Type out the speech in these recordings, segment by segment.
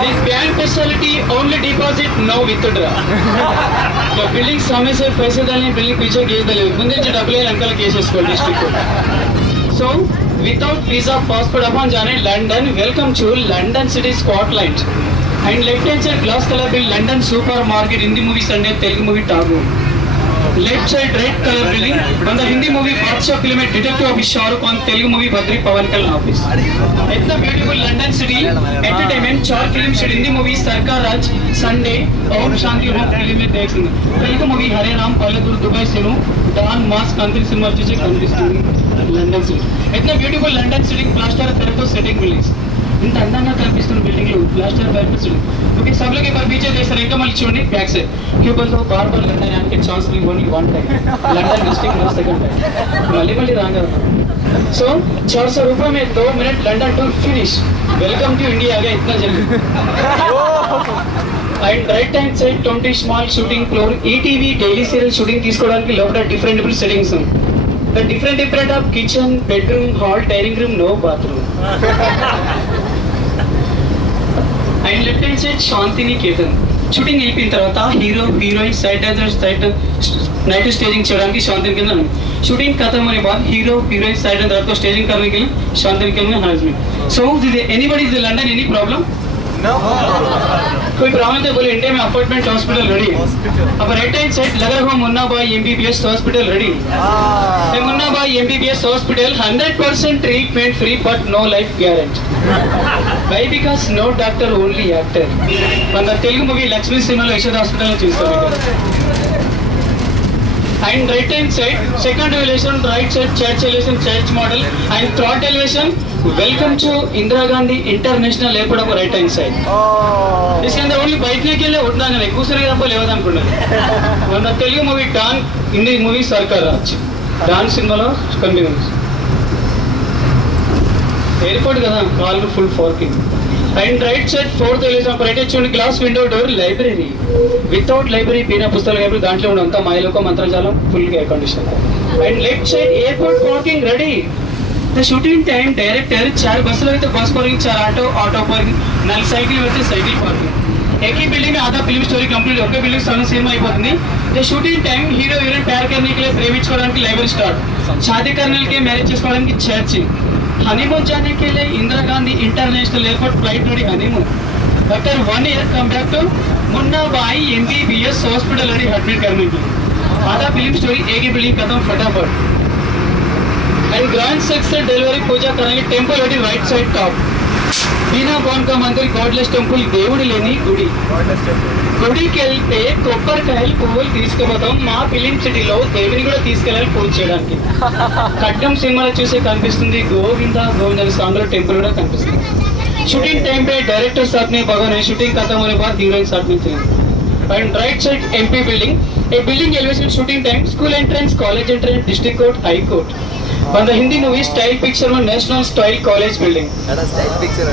This bank facility only deposit, no withdraw. The building समय से पैसे डालने building पीछे केस डाले मुझे जो डबल अंकल केसेस को district So without visa passport अपन जाने London welcome to London City Scotland and left hand side glass color building London supermarket Hindi movie Sunday Telugu movie Tagu left side red color building on the Hindi movie Badshah film detective office Shahrukh Khan Telugu movie Badri Pawan Kalyan office it's the beautiful London City entertainment short film short Hindi movie Sarkar Raj Sunday Om Shanti Home film में देख सकते Telugu movie Hare Ram Paladur Dubai Sinu Don Mask country cinema चीज़ें country London City it's the beautiful London City plaster therapy setting buildings ఇంత అందంగా కనిపిస్తున్న బిల్డింగ్లు plaster therapy okay सब लोग एक बार पीछे देख रहे हैं मళ్ళీ చూడండి బ్యాక్ సైడ్ క్యూబల్ తో బార్బర్ లండన్ యానికి ఛాన్స్ ని only one time London district में सेकंड टाइम मళ్ళీ రాంగా सो 400 रुपए में 2 minute London tour finish welcome to India आ गया इतना जल्दी and right hand side 20 small shooting floor ETV daily serial shooting తీసుకోవడానికి లోపల different settings the different of kitchen bedroom hall dining room no bathroom and left hand side Shantini Ketan shooting అయిపోయిన తర్వాత hero heroine side night staging చేయడానికి శాంతిని కింద shooting खत्म होने बाद हीरो हीरोइन साइड तरफ को स्टेजिंग करने के लिए शांतिनी के में हाजिर so anybody is London any problem No. कोई प्रॉब्लम तो बोले इंडिया में अपार्टमेंट हॉस्पिटल रेडी है अब राइट हैंड साइड लगा हुआ Munna Bhai MBBS hospital ready है Munna Bhai MBBS hospital 100% treatment free but no life guarantee why because no doctor only actor మన తెలుగు మూవీ లక్ష్మీ సినిమాలో యశోద హాస్పిటల్ లో చూస్తాం and right hand side second elevation right side church elevation church model and third elevation welcome to Indira Gandhi International Airport of right hand side इसके अंदर only बैठने के लिए उठना नहीं दूसरे का आपको लेवा అనుకున్నా మన Telugu movie Don Hindi movie Sarkar Raj Don సినిమాలో కంటిన్యూస్ ఎయిర్పోర్ట్ కదా కాల్ full parking and right side fourth elevation right చూడండి glass window door library without library బినా పుస్తకాలు లైబ్రరీ దాంట్లో ఉన్నంత మాయలోక మంత్రజాలం full air condition and left side airport parking ready the shooting time director 4 बसों में तो बस पार्किंग 4 ऑटो पार्किंग 4 साइकिल में साइकिल पार्किंग एक ही बिल्डिंग में आधा film story complete okay building सामने सिनेमा అయిపోతుంది the shooting time hero heroine प्यार करने के लिए ప్రేమించుకోవడానికి లైబ్రరీ స్టార్ట్ शादी करने के लिए मैरिज చేసుకోవడానికి చర్చ్ हनीमून जाने के लिए Indira Gandhi international airport flight ready honeymoon after 1 year come back to Munna Bhai MBBS hospital ready admit करने के लिए आधा फिल्म स्टोरी एक ही बिल्डिंग खत्म फटाफट एंड ग्रैंड सक्सेस डिलीवरी पूजा करेंगे temple ready right side top बीना बॉन का मंदिर गॉडलेस टेंपल దేవుడి లేని గుడి గుడికి వెళ్తే కొబ్బరికాయలు పువ్వులు తీసుకుపోతాం మా ఫిలిం సిటీలో దేవుని కూడా తీసుకెళ్ళాలి పూజ చేయడానికి ఖడ్గం సినిమాలో చూసే కనిపిస్తుంది గోవింద గోవింద సాంగ్ లో టెంపుల్ కూడా కనిపిస్తుంది शूटिंग टाइम पे डायरेक्टर साथ में भगवान है शूटिंग खत्म होने बाद हीरोइन साथ में थी and right side MP building A building elevation shooting time school entrance college entrance district court high court on the Hindi movie style picture में national style college building style picture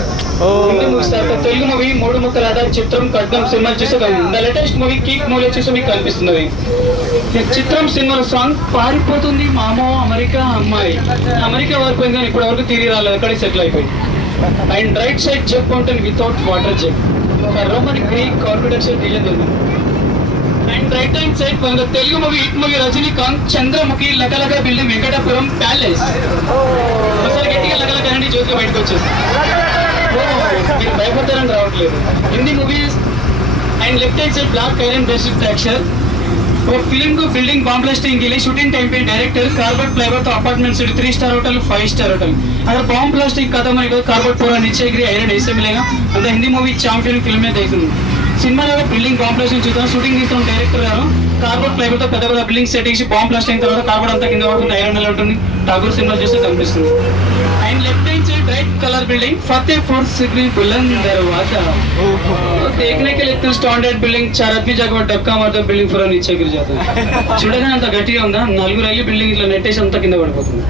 Hindi movie star Telugu movie మూడు ముక్కల ఆధార చిత్రం ఖడ్గం cinema చూసాం the latest movie kick movie చూసి మీకు కనిపిస్తుంది చిత్రం సినిమాలో సాంగ్ పారిపోతుంది మామో అమెరికా అమ్మాయి అమెరికా వరకు పోయింది కానీ ఇప్పటి వరకు తిరిగి రాలేదు అక్కడే సెటిల్ అయిపోయింది and right side jet fountain without water jet Roman Greek architecture design ఉంది and right hand side from the Telugu movie hit movie Rajinikanth Chandramukhi Lakalaka building Venkatapuram Palace అసలు గట్టిగా లగలక అండి జోకి బయటకు వచ్చేసి మీరు భయపడతారని రావట్లేదు Hindi movies and left hand side black iron basic fracture वो फिल्म को बिल्डिंग बॉम्ब ब्लास्टिंग के लिए शूटिंग टाइम पे डायरेक्टर कार्बन फ्लाइवर तो apartment city 3 star hotel 5 star hotel अगर बॉम्ब ब्लास्टिंग खत्म होने के कार्बन पूरा नीचे गिरी आयरन ऐसे मिलेगा अंदर हिंदी मूवी चैंपियन फिल्म में देखूंगा सिनेमा లో బిల్డింగ్ బాంబ్ బ్లాస్టింగ్ చూద్దాం షూటింగ్ చేస్తున్న డైరెక్టర్ గారు కార్బన్ ఫైబర్ తో పెద్ద పెద్ద బిల్డింగ్ సెట్ చేసి బాంబ్ బ్లాస్టింగ్ తర్వాత కార్బన్ అంతా కింద పడుతుంది ఐరన్ ఎలా ఉంటుంది ఠాగూర్ సినిమా చూస్తే కనిపిస్తుంది and left hand side red colour building Fatehpur Sikri बुलंद दरवाजा देखने के लिए इतना स्टैंडर्ड बिल्डिंग 4 आदमी जगह धक्का मारते बिल्डिंग पूरा नीचे गिर जाता है చూడగానే అంత గట్టిగా ఉందా నలుగురు అయ్యి బిల్డింగ్ ఇట్లా నెట్టేసి అంతా కింద పడిపోతుంది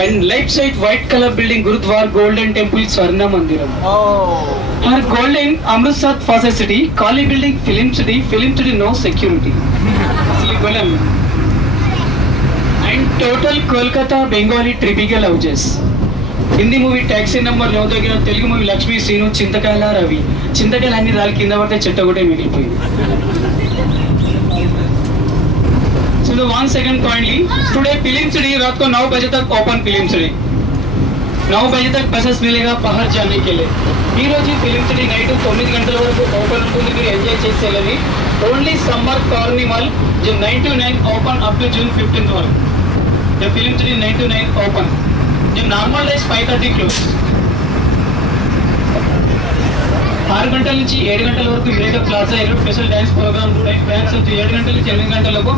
and left side white color building Gurudwar Golden Temple Swarna Mandiram और Golden Amritsar Fast City Kali building Film City no security Golden and total Kolkata Bengali typical houses Hindi movie taxi number 9 దగ్గర, Telugu movie Lakshmi scene, చింతకాయల రవి. చింతకాయలు అన్ని రాళ్ళు కింద పడితే చెట్ట ఒకటే మిగిలిపోయింది. So the 1 second kindly, today film city रात को 9 बजे तक ओपन फिल्म सिटी, 9 बजे तक बसेस मिलेगा बाहर जाने के लिए. ఈ రోజు ఫిలిం సిటీ నైట్ 9 గంటల వరకు ఓపెన్ ఉంటుంది, మీరు ఎంజాయ్ చేసేయాలని. ఓన్లీ సమ్మర్ కార్నివల్ जो 9 to 9 open up to June 15th వరకు. The film city 9 to 9 open, जो నార్మల్ డేస్ 5:30 క్లోజ్. 6 గంటల నుంచి 7 గంటల వరకు వివేక ప్లాజా స్పెషల్ డ్యాన్స్ ప్రోగ్రామ్ ఉంటాయి. డ్యాన్స్ 7 గంటల నుంచి 8 గంటలకు